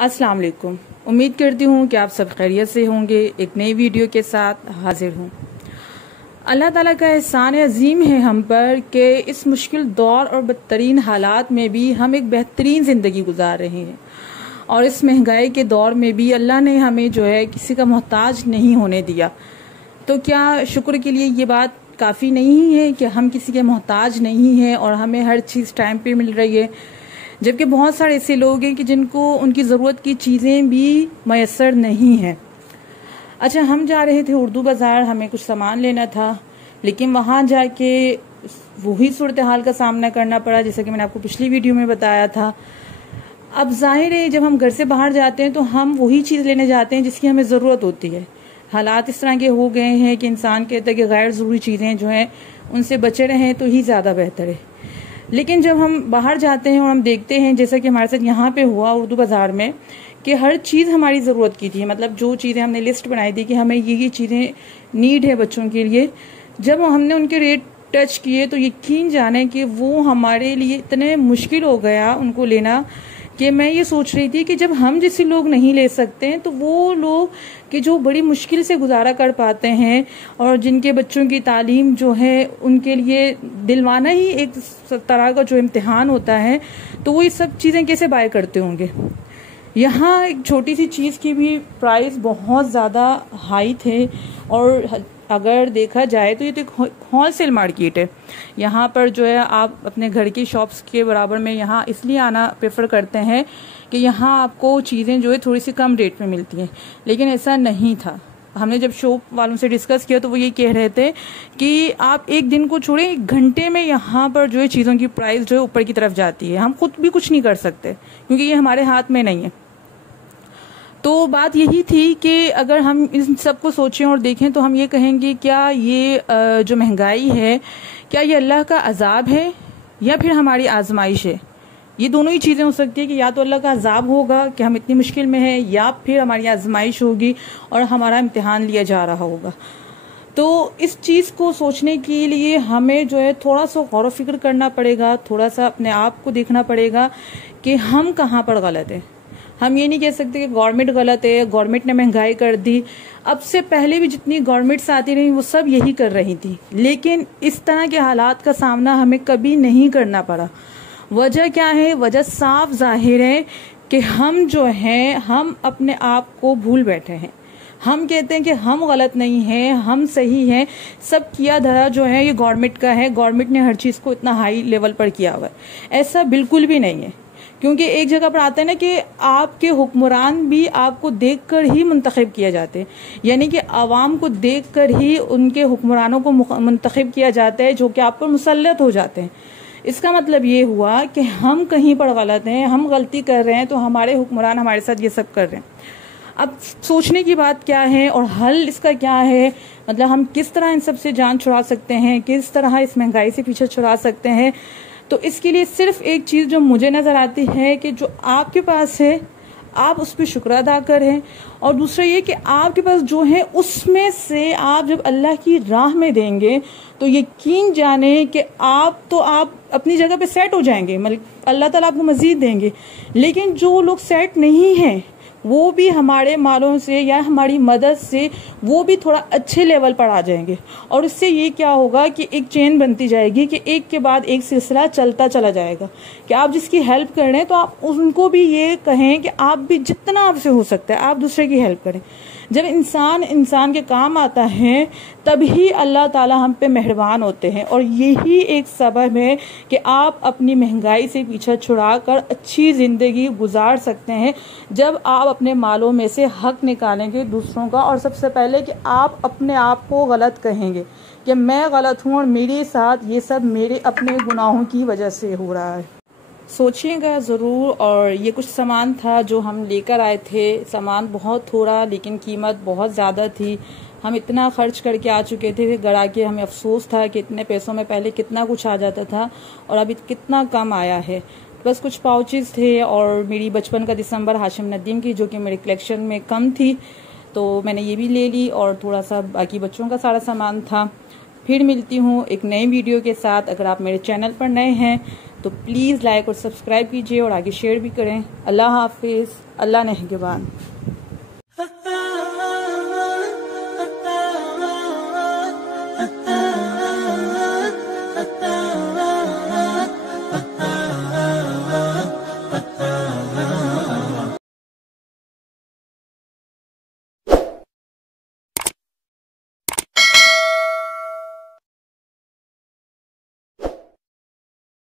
अस्सलाम वालेकुम। उम्मीद करती हूँ कि आप सब खैरियत से होंगे। एक नई वीडियो के साथ हाजिर हूँ। अल्लाह ताला का एहसान अजीम है हम पर कि इस मुश्किल दौर और बदतरीन हालात में भी हम एक बेहतरीन ज़िंदगी गुजार रहे हैं, और इस महंगाई के दौर में भी अल्लाह ने हमें जो है किसी का मोहताज नहीं होने दिया। तो क्या शुक्र के लिए ये बात काफ़ी नहीं है कि हम किसी के मोहताज नहीं हैं और हमें हर चीज़ टाइम पे मिल रही है, जबकि बहुत सारे ऐसे लोग हैं कि जिनको उनकी ज़रूरत की चीज़ें भी मैसर नहीं हैं। अच्छा, हम जा रहे थे उर्दू बाज़ार, हमें कुछ सामान लेना था, लेकिन वहाँ जाके वही सूरत हाल का सामना करना पड़ा जैसा कि मैंने आपको पिछली वीडियो में बताया था। अब जाहिर है जब हम घर से बाहर जाते हैं तो हम वही चीज़ लेने जाते हैं जिसकी हमें ज़रूरत होती है। हालात इस तरह के हो गए हैं कि इंसान कहता है कि गैर ज़रूरी चीज़ें जो हैं उनसे बचे रहें तो ही ज़्यादा बेहतर है। लेकिन जब हम बाहर जाते हैं और हम देखते हैं, जैसा कि हमारे साथ यहाँ पे हुआ उर्दू बाज़ार में, कि हर चीज़ हमारी ज़रूरत की थी, मतलब जो चीज़ें हमने लिस्ट बनाई थी कि हमें ये चीज़ें नीड है बच्चों के लिए, जब हमने उनके रेट टच किए तो यकीन जाने कि वो हमारे लिए इतने मुश्किल हो गया उनको लेना कि मैं ये सोच रही थी कि जब हम जैसे लोग नहीं ले सकते हैं तो वो लोग कि जो बड़ी मुश्किल से गुजारा कर पाते हैं और जिनके बच्चों की तालीम जो है उनके लिए दिलवाना ही एक तरह का जो इम्तिहान होता है, तो वो ये सब चीज़ें कैसे बाय करते होंगे। यहाँ एक छोटी सी चीज़ की भी प्राइस बहुत ज़्यादा हाई थे, और अगर देखा जाए तो ये तो एक होलसेल मार्केट है। यहाँ पर जो है आप अपने घर की शॉप्स के बराबर में यहाँ इसलिए आना प्रेफर करते हैं कि यहाँ आपको चीज़ें जो है थोड़ी सी कम रेट में मिलती हैं, लेकिन ऐसा नहीं था। हमने जब शॉप वालों से डिस्कस किया तो वो ये कह रहे थे कि आप एक दिन को छोड़े, एक घंटे में यहाँ पर जो है चीज़ों की प्राइस जो है ऊपर की तरफ जाती है। हम खुद भी कुछ नहीं कर सकते क्योंकि ये हमारे हाथ में नहीं है। तो बात यही थी कि अगर हम इन सब को सोचें और देखें तो हम ये कहेंगे, क्या ये जो महंगाई है, क्या ये अल्लाह का अजाब है या फिर हमारी आजमाइश है। ये दोनों ही चीज़ें हो सकती है कि या तो अल्लाह का अजाब होगा कि हम इतनी मुश्किल में हैं, या फिर हमारी आजमाइश होगी और हमारा इम्तिहान लिया जा रहा होगा। तो इस चीज़ को सोचने के लिए हमें जो है थोड़ा सा गौर व फिक्र करना पड़ेगा, थोड़ा सा अपने आप को देखना पड़ेगा कि हम कहाँ पर गलत हैं। हम ये नहीं कह सकते कि गवर्नमेंट गलत है, गवर्नमेंट ने महंगाई कर दी। अब से पहले भी जितनी गवर्नमेंट्स आती रही वो सब यही कर रही थी, लेकिन इस तरह के हालात का सामना हमें कभी नहीं करना पड़ा। वजह क्या है? वजह साफ जाहिर है कि हम जो हैं हम अपने आप को भूल बैठे हैं। हम कहते हैं कि हम गलत नहीं हैं, हम सही हैं, सब किया धरा जो है ये गवर्नमेंट का है, गवर्नमेंट ने हर चीज़ को इतना हाई लेवल पर किया हुआ है। ऐसा बिल्कुल भी नहीं है, क्योंकि एक जगह पर आता है ना कि आपके हुक्मरान भी आपको देखकर ही मुंतखब किए जाते हैं, यानी कि आवाम को देखकर ही उनके हुक्मरानों को मुंतखब किया जाता है जो कि आप पर मुसल्लत हो जाते हैं। इसका मतलब ये हुआ कि हम कहीं पर गलत हैं, हम गलती कर रहे हैं तो हमारे हुक्मरान हमारे साथ ये सब कर रहे हैं। अब सोचने की बात क्या है और हल इसका क्या है, मतलब हम किस तरह इन सब से जान छुड़ा सकते हैं, किस तरह इस महंगाई से पीछे छुड़ा सकते हैं। तो इसके लिए सिर्फ एक चीज़ जो मुझे नज़र आती है कि जो आपके पास है आप उस पर शुक्र अदा करें, और दूसरा ये कि आपके पास जो है उसमें से आप जब अल्लाह की राह में देंगे तो यकीन जाने कि आप अपनी जगह पे सेट हो जाएंगे, मतलब अल्लाह ताला आपको मज़ीद देंगे। लेकिन जो लोग सेट नहीं हैं वो भी हमारे मालों से या हमारी मदद से वो भी थोड़ा अच्छे लेवल पर आ जाएंगे, और इससे ये क्या होगा कि एक चेन बनती जाएगी कि एक के बाद एक सिलसिला चलता चला जाएगा कि आप जिसकी हेल्प कर रहे हैं तो आप उनको भी ये कहें कि आप भी जितना आपसे हो सकता है आप दूसरे की हेल्प करें। जब इंसान के काम आता है तभी अल्लाह ताला हम पे मेहरबान होते हैं, और यही एक सबब है कि आप अपनी महंगाई से पीछा छुड़ाकर अच्छी ज़िंदगी गुजार सकते हैं जब आप अपने मालों में से हक निकालेंगे दूसरों का, और सबसे पहले कि आप अपने आप को गलत कहेंगे कि मैं गलत हूँ और मेरे साथ ये सब मेरे अपने गुनाहों की वजह से हो रहा है। सोचिएगा ज़रूर। और ये कुछ सामान था जो हम लेकर आए थे, सामान बहुत थोड़ा लेकिन कीमत बहुत ज़्यादा थी। हम इतना खर्च करके आ चुके थे घर आके हमें अफसोस था कि इतने पैसों में पहले कितना कुछ आ जाता था और अभी कितना कम आया है। बस कुछ पाउचेस थे और मेरी बचपन का दिसंबर हाशिम नदीम की जो कि मेरे कलेक्शन में कम थी, तो मैंने ये भी ले ली, और थोड़ा सा बाकी बच्चों का सारा सामान था। फिर मिलती हूँ एक नई वीडियो के साथ। अगर आप मेरे चैनल पर नए हैं تو پلیز لائک اور سبسکرائب کیجیے اور آگے شیئر بھی کریں۔ اللہ حافظ، اللہ نگہبان۔